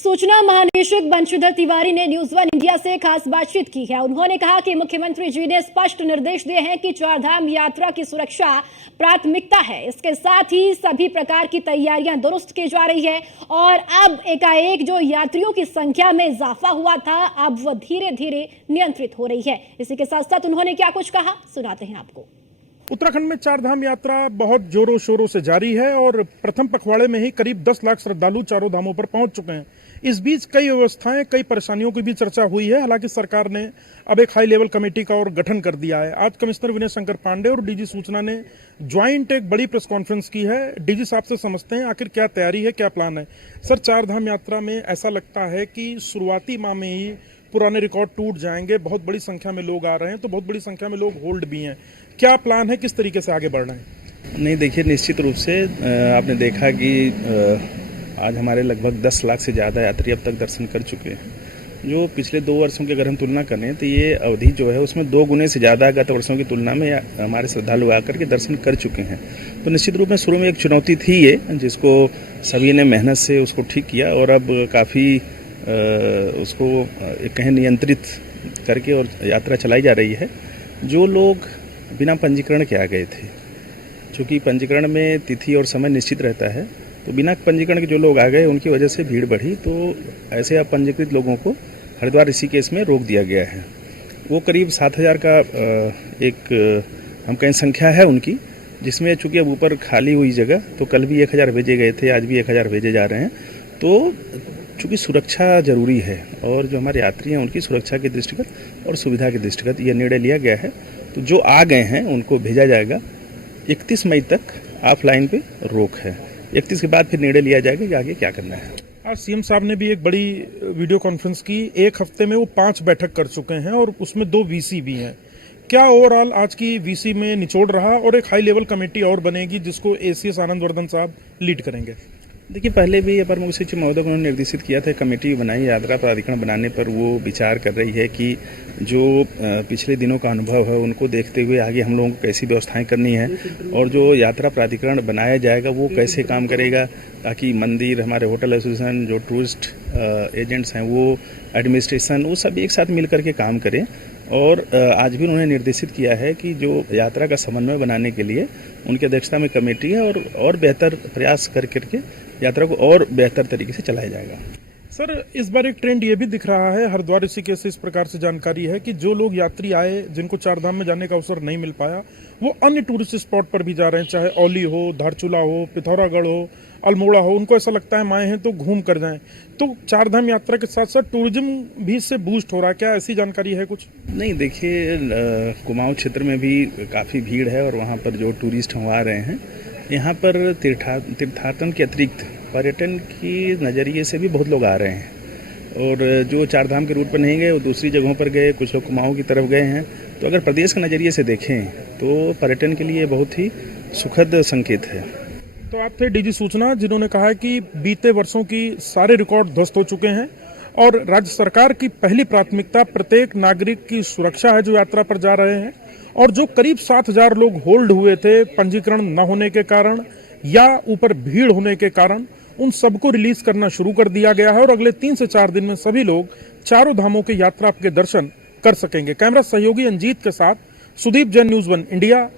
सूचना महानिदेशक बंशीधर तिवारी ने न्यूज वन इंडिया से खास बातचीत की है। उन्होंने कहा कि मुख्यमंत्री जी ने स्पष्ट निर्देश दिए हैं कि चारधाम यात्रा की सुरक्षा प्राथमिकता है। इसके साथ ही सभी प्रकार की तैयारियां दुरुस्त की जा रही है और अब एकाएक जो यात्रियों की संख्या में इजाफा हुआ था, अब वह धीरे धीरे नियंत्रित हो रही है। इसी के साथ साथ उन्होंने क्या कुछ कहा, सुनाते हैं आपको। उत्तराखंड में चारधाम यात्रा बहुत जोरों शोरों से जारी है और प्रथम पखवाड़े में ही करीब 10 लाख श्रद्धालु चारों धामों पर पहुंच चुके हैं। इस बीच कई व्यवस्थाएं, कई परेशानियों की भी चर्चा हुई है। हालांकि सरकार ने अब एक हाई लेवल कमेटी का और गठन कर दिया है। आज कमिश्नर विनय शंकर पांडे और डीजी सूचना ने ज्वाइंट एक बड़ी प्रेस कॉन्फ्रेंस की है। डीजी साहब से समझते हैं आखिर क्या तैयारी है, क्या प्लान है। सर, चारधाम यात्रा में ऐसा लगता है कि शुरुआती माह में ही पुराने रिकॉर्ड टूट जाएंगे। बहुत बड़ी संख्या में लोग आ रहे हैं, तो बहुत बड़ी संख्या में लोग होल्ड भी हैं। क्या प्लान है, किस तरीके से आगे बढ़ना है? नहीं, देखिए, निश्चित रूप से आपने देखा कि आज हमारे लगभग 10 लाख से ज़्यादा यात्री अब तक दर्शन कर चुके हैं। जो पिछले 2 वर्षों की अगर हम तुलना करें तो ये अवधि जो है उसमें 2 गुने से ज़्यादा गत वर्षों की तुलना में हमारे श्रद्धालु आकर के दर्शन कर चुके हैं। तो निश्चित रूप में शुरू में एक चुनौती थी ये, जिसको सभी ने मेहनत से उसको ठीक किया और अब काफ़ी उसको कहीं नियंत्रित करके और यात्रा चलाई जा रही है। जो लोग बिना पंजीकरण के आ गए थे, चूँकि पंजीकरण में तिथि और समय निश्चित रहता है, तो बिना पंजीकरण के जो लोग आ गए उनकी वजह से भीड़ बढ़ी। तो ऐसे अपंजीकृत लोगों को हरिद्वार ऋषिकेश में रोक दिया गया है। वो करीब 7,000 का एक हम कहें संख्या है उनकी, जिसमें चूँकि अब ऊपर खाली हुई जगह, तो कल भी 1,000 भेजे गए थे, आज भी 1,000 भेजे जा रहे हैं। तो चूँकि सुरक्षा ज़रूरी है और जो हमारे यात्री हैं उनकी सुरक्षा के दृष्टिगत और सुविधा के दृष्टिगत ये निर्णय लिया गया है। तो जो आ गए हैं उनको भेजा जाएगा। 31 मई तक ऑफलाइन पे रोक है। 31 के बाद फिर निर्णय लिया जाएगा कि आगे क्या करना है। आज सीएम साहब ने भी एक बड़ी वीडियो कॉन्फ्रेंस की। एक हफ्ते में वो 5 बैठक कर चुके हैं और उसमें 2 वीसी भी हैं। क्या ओवरऑल आज की वीसी में निचोड़ रहा और एक हाई लेवल कमेटी और बनेगी जिसको एसीएस आनंदवर्धन साहब लीड करेंगे? देखिए, पहले भी अपर मुख्य सचिव महोदय को उन्होंने निर्देशित किया था, कमेटी बनाई, यात्रा प्राधिकरण बनाने पर वो विचार कर रही है कि जो पिछले दिनों का अनुभव है उनको देखते हुए आगे हम लोगों को कैसी व्यवस्थाएं करनी है और जो यात्रा प्राधिकरण बनाया जाएगा वो कैसे काम करेगा, ताकि मंदिर, हमारे होटल एसोसिएशन, जो टूरिस्ट एजेंट्स हैं, वो एडमिनिस्ट्रेशन, वो सब एक साथ मिल करके काम करें। और आज भी उन्होंने निर्देशित किया है कि जो यात्रा का समन्वय बनाने के लिए उनकी अध्यक्षता में कमेटी है और बेहतर प्रयास कर करके यात्रा को और बेहतर तरीके से चलाया जाएगा। सर, इस बार एक ट्रेंड ये भी दिख रहा है, हरिद्वार ऋषिकेश से इस प्रकार से जानकारी है कि जो लोग यात्री आए, जिनको चारधाम में जाने का अवसर नहीं मिल पाया, वो अन्य टूरिस्ट स्पॉट पर भी जा रहे हैं, चाहे औली हो, धारचूला हो, पिथौरागढ़ हो, अल्मोड़ा हो। उनको ऐसा लगता है माए हैं तो घूम कर जाएं। तो चारधाम यात्रा के साथ साथ टूरिज्म भी इससे बूस्ट हो रहा है, क्या ऐसी जानकारी है कुछ? नहीं, देखिए, कुमाऊं क्षेत्र में भी काफ़ी भीड़ है और वहाँ पर जो टूरिस्ट हम आ रहे हैं, यहाँ पर तीर्थाटन के अतिरिक्त पर्यटन की नज़रिए से भी बहुत लोग आ रहे हैं। और जो चारधाम के रूट पर नहीं गए वो दूसरी जगहों पर गए, कुछ लोग कुमाऊं की तरफ गए हैं। तो अगर प्रदेश के नज़रिए से देखें तो पर्यटन के लिए बहुत ही सुखद संकेत है। तो आप थे डीजी सूचना, जिन्होंने कहा है कि बीते वर्षों की सारे रिकॉर्ड ध्वस्त हो चुके हैं और राज्य सरकार की पहली प्राथमिकता प्रत्येक नागरिक की सुरक्षा है जो यात्रा पर जा रहे हैं। और जो करीब 7,000 लोग होल्ड हुए थे पंजीकरण न होने के कारण या ऊपर भीड़ होने के कारण, उन सबको रिलीज करना शुरू कर दिया गया है और अगले 3 से 4 दिन में सभी लोग चारों धामों के यात्रा के दर्शन कर सकेंगे। कैमरा सहयोगी अंजीत के साथ Sudeep Jain, news one India.